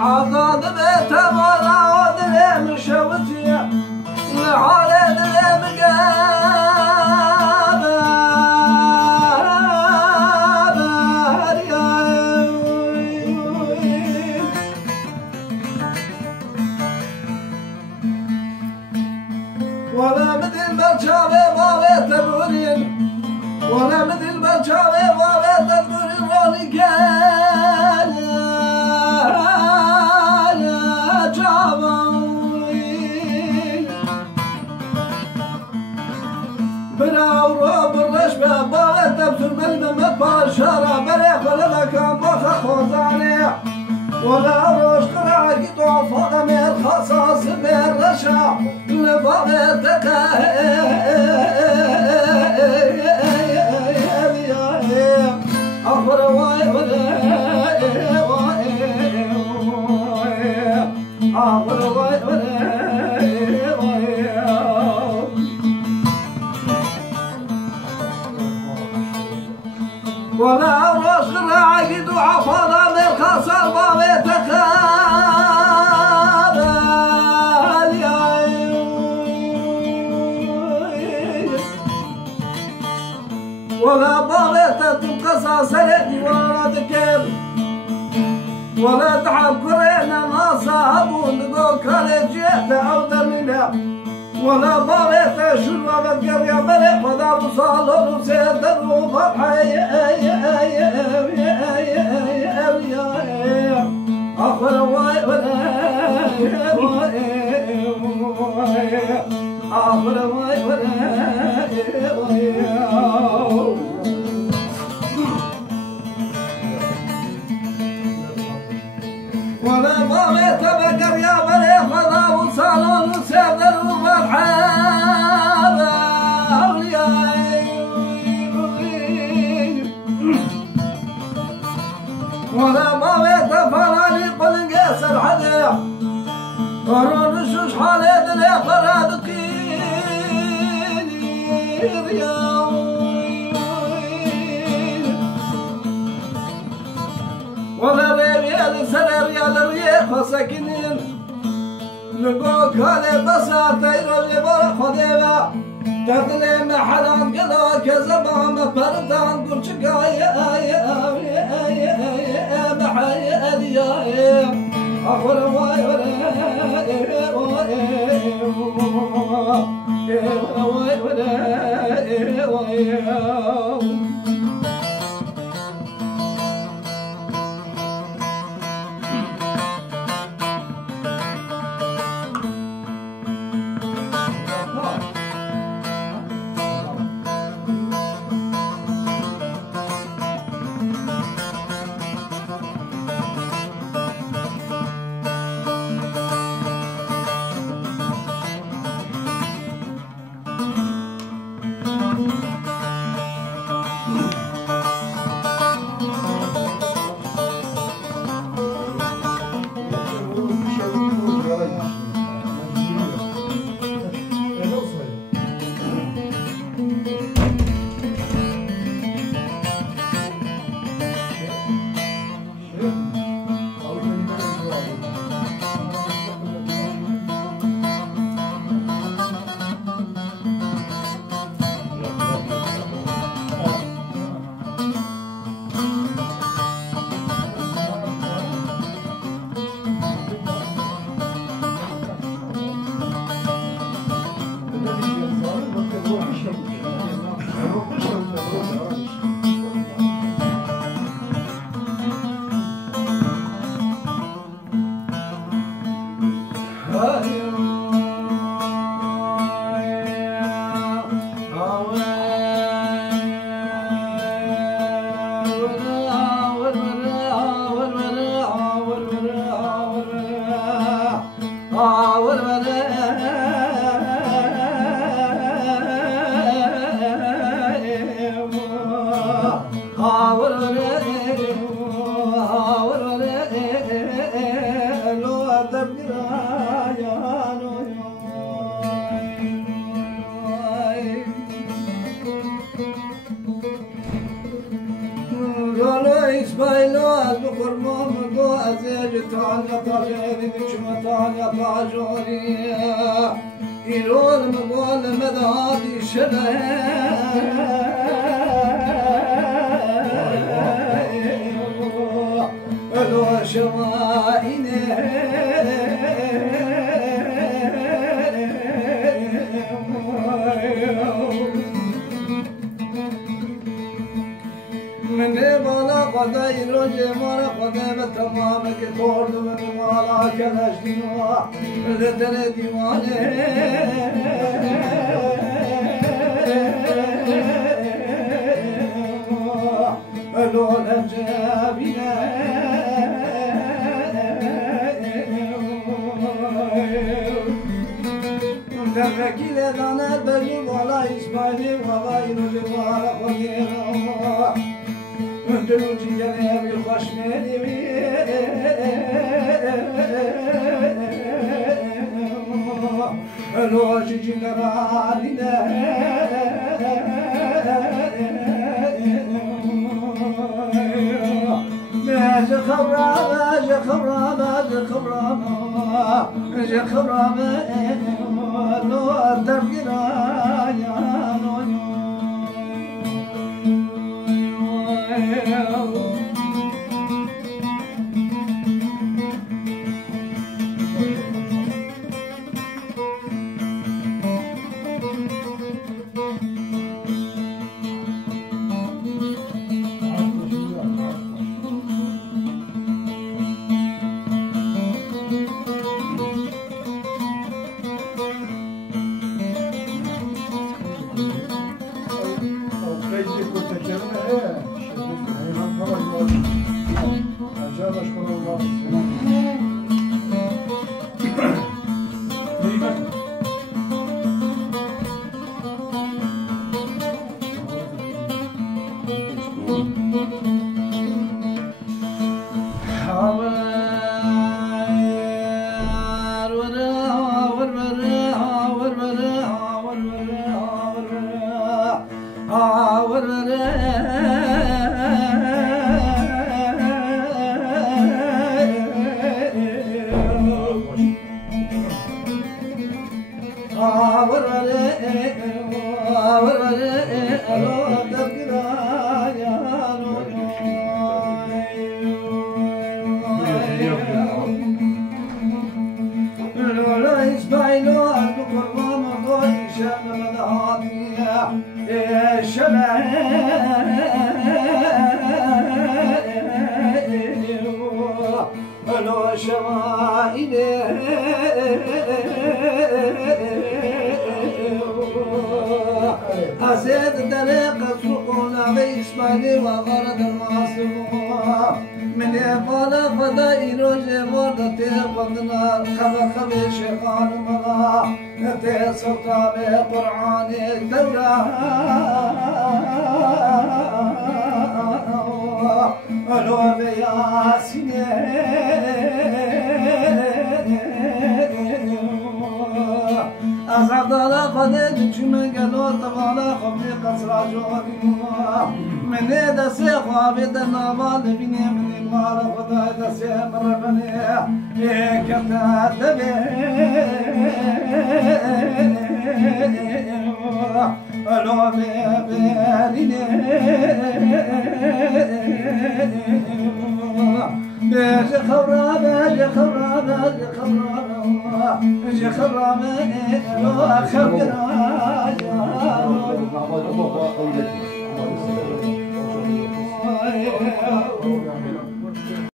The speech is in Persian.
عقاد بيته ولا ودري مشوتي لحالي دري ولا مثل برشاوي ما بيتبورين ولا مثل برشاوي ما بيتبورين روني كان بناورو بالرشبة باغت تبسل بالممت بالشارع بريق ولا كان بخ خوزاني ولا روش قراعي طوفة من خصاص من رشا لبغت أخر واي أخر واي ولا روش قراعي ضعفا من خصاص بابي ولا بغيت تنقص سيدي ولا ذكر ولا تعب كرينا ما صابون نقول كان جيت عودة منها ولا بغيت شنو بتقريا بلي خذا وصالون وسيدر وفرحي أخر واي أخر ولا بغيت بقر يا بلي خذا وصالون وسيدر وفرحي ولا بغيت فراني قل قيس الحديع ورون الشوش حالي دلي فرادقي ولا ريال سنة ريال ريح وساكنين نقول كالي بساطة يرولي برا خديبا تغلي محلان قلوا كزبا مبردان قل شقايا محايا أليا أخر واي İsmail az bu kurban bu azıcı tanya taşedi düşme tanya taşori İrol mu bol medadi şele Elo şemaine Mene bana kada iroje mara kada ve tamam ke kordu mene mala kelaş dino de tere divane Elo lebjabine Dervekile danet beli vala İsmail'i vala iroje mara kodira Dönücü gene bir hoş menimi Loji cineradine Mece khabrama, je khabrama, je khabrama Je khabrama, lo dergira ya no أزيد طريق السقون على إسماعيل وغرد المعصوم من يقال فضائل جمال تقدنا خبر خبر شيخان مرا تسلطان قرآن الدولة ألو بياسين أزعدنا قدد جمع قلور طبعنا قبل قصر جوابي من هذا سيخوا بدنا مال بني من المال خدا هذا سيمر بني كتاتبي ألو بيبيريني بيجي خرابة بيجي خرابة بيجي خرابة بيجي خرابة